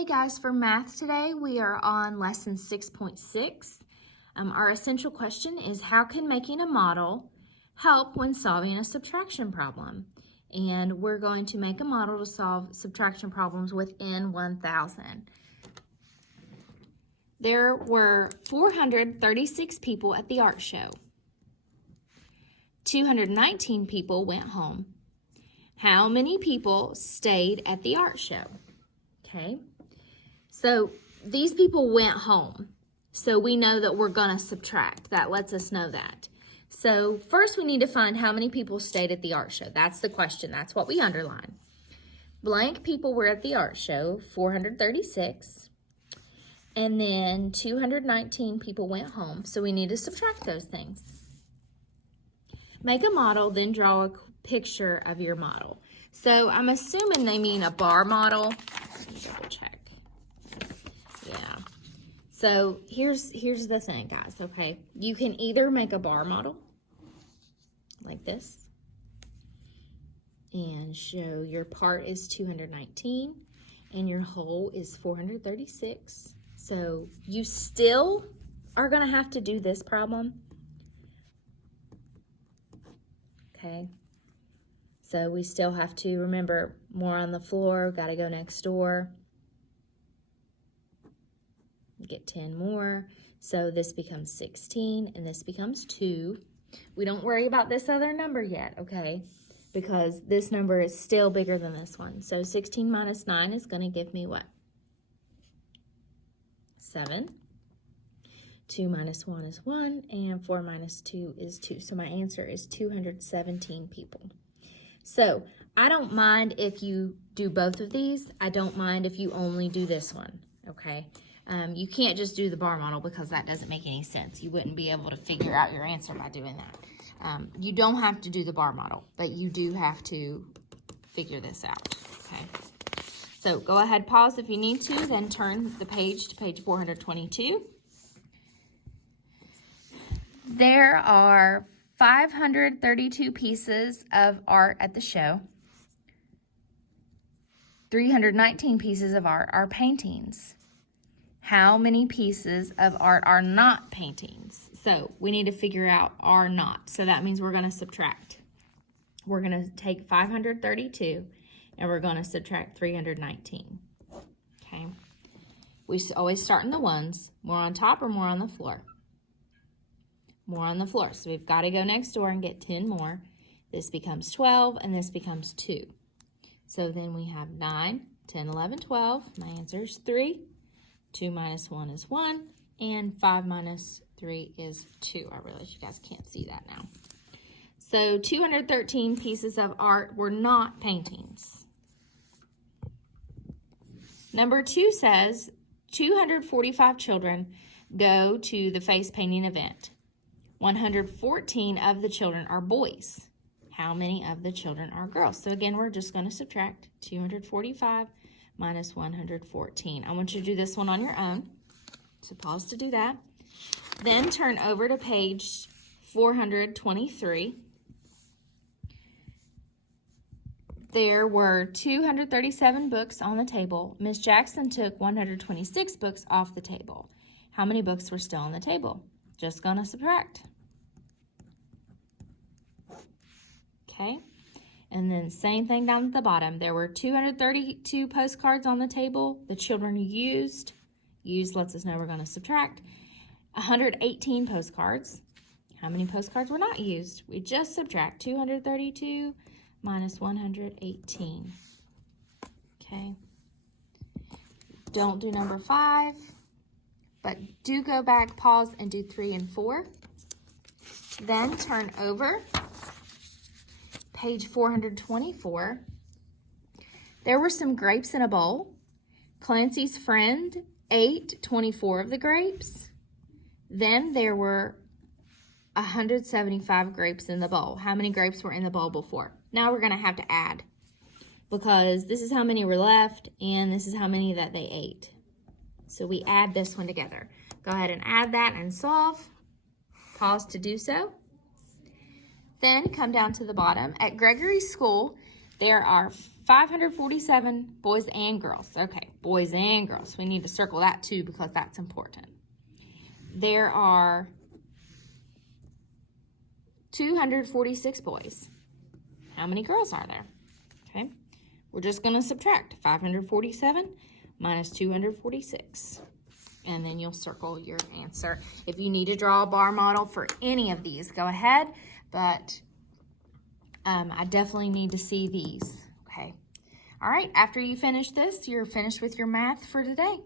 Hey guys, for math today, we are on lesson 6.6. Our essential question is, how can making a model help when solving a subtraction problem? And we're going to make a model to solve subtraction problems within 1,000. There were 436 people at the art show. 219 people went home. How many people stayed at the art show? Okay. So these people went home. So we know that we're going to subtract. That lets us know that. So first we need to find how many people stayed at the art show. That's the question. That's what we underline. Blank people were at the art show, 436. And then 219 people went home. So we need to subtract those things. Make a model, then draw a picture of your model. So I'm assuming they mean a bar model. Let me double check. Yeah. So here's the thing, guys, okay? You can either make a bar model like this and show your part is 219 and your whole is 436. So you still are going to have to do this problem. Okay. So we still have to remember more on the floor, got to go next door. Get 10 more. So this becomes 16 and this becomes 2. We don't worry about this other number yet, okay? Because this number is still bigger than this one. So 16 minus 9 is going to give me what? 7. 2 minus 1 is 1 and 4 minus 2 is 2. So my answer is 217 people. So I don't mind if you do both of these. I don't mind if you only do this one, okay? You can't just do the bar model because that doesn't make any sense. You wouldn't be able to figure out your answer by doing that. You don't have to do the bar model, but you do have to figure this out, okay? So go ahead, pause if you need to, then turn the page to page 422. There are 532 pieces of art at the show. 319 pieces of art are paintings. How many pieces of art are not paintings? So we need to figure out are not. So that means we're going to subtract. We're going to take 532 and we're going to subtract 319. Okay. We always start in the ones. More on top or more on the floor? More on the floor. So we've got to go next door and get 10 more. This becomes 12 and this becomes 2. So then we have 9, 10, 11, 12. My answer is 3. 2 minus 1 is 1, and 5 minus 3 is 2. I realize you guys can't see that now. So 213 pieces of art were not paintings. Number 2 says 245 children go to the face painting event. 114 of the children are boys. How many of the children are girls? So again, we're just going to subtract 245 minus 114. I want you to do this one on your own. So pause to do that. Then turn over to page 423. There were 237 books on the table. Miss Jackson took 126 books off the table. How many books were still on the table? Just gonna subtract. Okay. And then same thing down at the bottom. There were 232 postcards on the table. The children used lets us know we're going to subtract. 118 postcards. How many postcards were not used? We just subtract 232 minus 118. Okay. Don't do number 5, but do go back, pause, and do 3 and 4. Then turn over. Page 424, there were some grapes in a bowl. Clancy's friend ate 24 of the grapes. Then there were 175 grapes in the bowl. How many grapes were in the bowl before? Now we're going to have to add because this is how many were left and this is how many that they ate. So we add this one together. Go ahead and add that and solve. Pause to do so. Then come down to the bottom. At Gregory's school, there are 547 boys and girls. Okay, boys and girls. We need to circle that too because that's important. There are 246 boys. How many girls are there? Okay, we're just going to subtract 547 minus 246. And then you'll circle your answer. If you need to draw a bar model for any of these, go ahead. But I definitely need to see these, okay? All right, after you finish this, you're finished with your math for today.